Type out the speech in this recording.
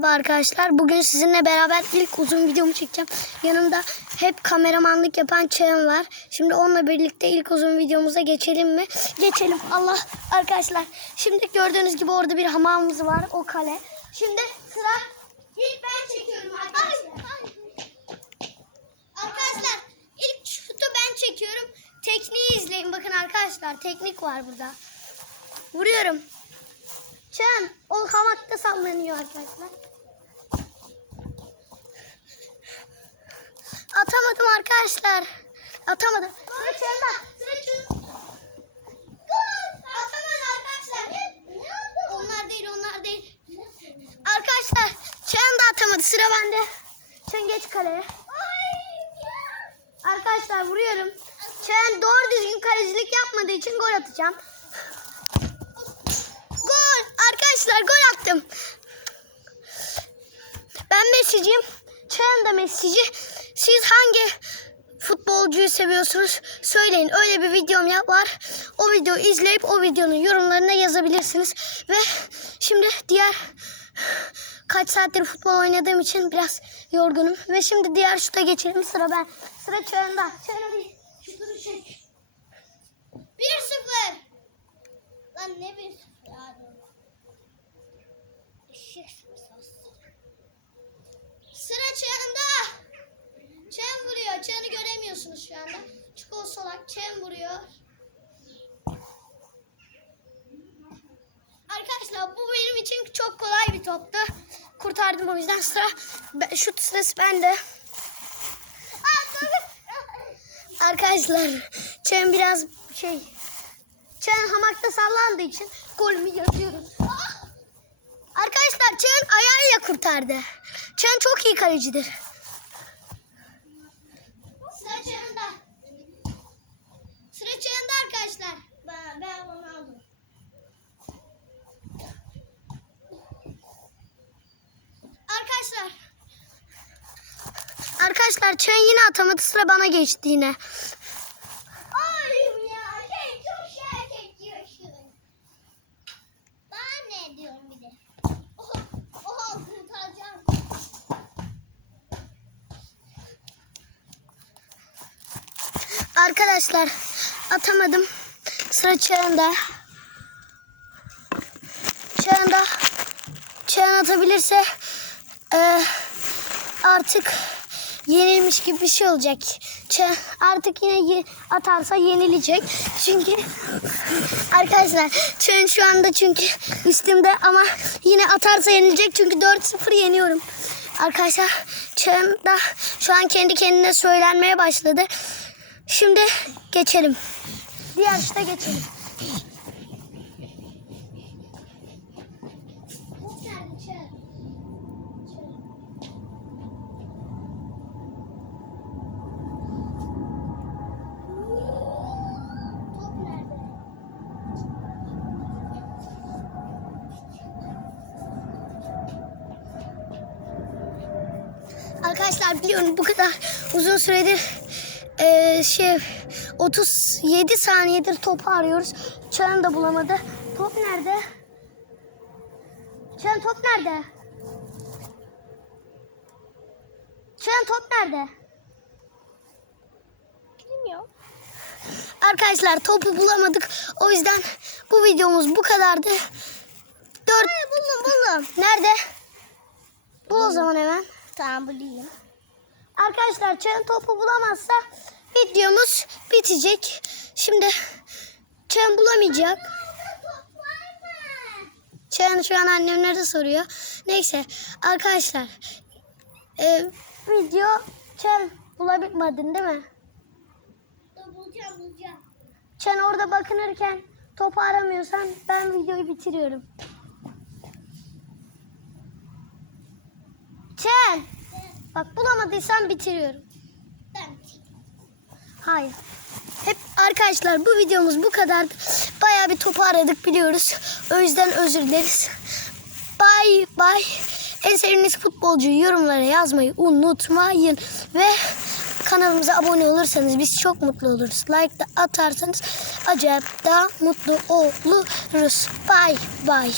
Merhaba arkadaşlar. Bugün sizinle beraber ilk uzun videomu çekeceğim. Yanımda hep kameramanlık yapan Çağın var. Şimdi onunla birlikte ilk uzun videomuza geçelim mi? Geçelim. Allah arkadaşlar. Şimdi gördüğünüz gibi orada bir hamamımız var. O kale. Şimdi sıra ilk ben çekiyorum arkadaşlar. Arkadaşlar ilk şutu ben çekiyorum. Tekniği izleyin. Bakın arkadaşlar teknik var burada. Vuruyorum. Çen, o hamakta sallanıyor arkadaşlar. Atamadım arkadaşlar. Atamadım. Sıra Çen'de. Sıra Çen. Atamadı arkadaşlar. Onlar değil, onlar değil. Arkadaşlar, Çen de atamadı. Sıra bende. Çen geç kaleye. Arkadaşlar vuruyorum. Çen doğru düzgün kalecilik yapmadığı için gol atacağım. Gol! Arkadaşlar gol attım. Ben Messi'ciyim. Çağın da Messi'ci. Siz hangi futbolcuyu seviyorsunuz? Söyleyin. Öyle bir videom var. O videoyu izleyip o videonun yorumlarına yazabilirsiniz. Ve şimdi diğer kaç saattir futbol oynadığım için biraz yorgunum. Ve şimdi diğer şuta geçelim. Sıra ben. Sıra. Çağın'a değil. Şutunu çek. 1-0. Lan ne bir abi. Sıra Çağın'da. Göremiyorsunuz şu anda. Çukur solak. Çağın vuruyor. Arkadaşlar bu benim için çok kolay bir toptu. Kurtardım o yüzden sıra şut sırası bende. Arkadaşlar Çağın biraz şey Çağın hamakta sallandığı için golümü yazıyoruz. Arkadaşlar Çağın ayağıyla kurtardı. Çağın çok iyi kalecidir. Sıra Çağın'da. Sıra Çağın'da arkadaşlar. Ben, ben onu aldım. Arkadaşlar. Arkadaşlar Çağın yine atamadı. Sıra bana geçti yine. Ay ya şey çok şey çekiyorsun. Ben ne diyorum bir de. Oha, oha kurtaracağım. Arkadaşlar atamadım. Sıra Çağın'da. Çağın'da. Çağın atabilirse eee, artık yenilmiş gibi bir şey olacak. Ç- artık yine ye- atarsa yenilecek. Çünkü arkadaşlar Çağın şu anda çünkü üstümde ama yine atarsa yenilecek. Çünkü 4-0 yeniyorum. Arkadaşlar Çağın da şu an kendi kendine söylenmeye başladı. Şimdi geçelim. Diğer şuta geçelim. Arkadaşlar biliyorum bu kadar uzun süredir eee, şey 37 saniyedir topu arıyoruz. Çağın da bulamadı. Top nerede? Çağın top nerede? Çağın top nerede? Bilmiyorum. Arkadaşlar topu bulamadık. O yüzden bu videomuz bu kadardı. Dört... buldum buldum. Nerede? Bul o zaman hemen. Tamam bulayım. Arkadaşlar Çağın topu bulamazsa videomuz bitecek. Şimdi Çağın bulamayacak. Çağın şu an annemlere soruyor. Neyse arkadaşlar e, video Çağın bulabilmedin değil mi? Bulacağım bulacağım. Sen orada bakınırken topu aramıyorsan ben videoyu bitiriyorum. Çen. Bak bulamadıysan bitiriyorum. Ben Hayır. Hep arkadaşlar bu videomuz bu kadardı. Bayağı bir topu aradık biliyoruz. O yüzden özür dileriz. Bay bay. En sevdiğiniz futbolcuyu yorumlara yazmayı unutmayın. Ve kanalımıza abone olursanız biz çok mutlu oluruz. Like da atarsanız acayip daha mutlu oluruz. Bay bay.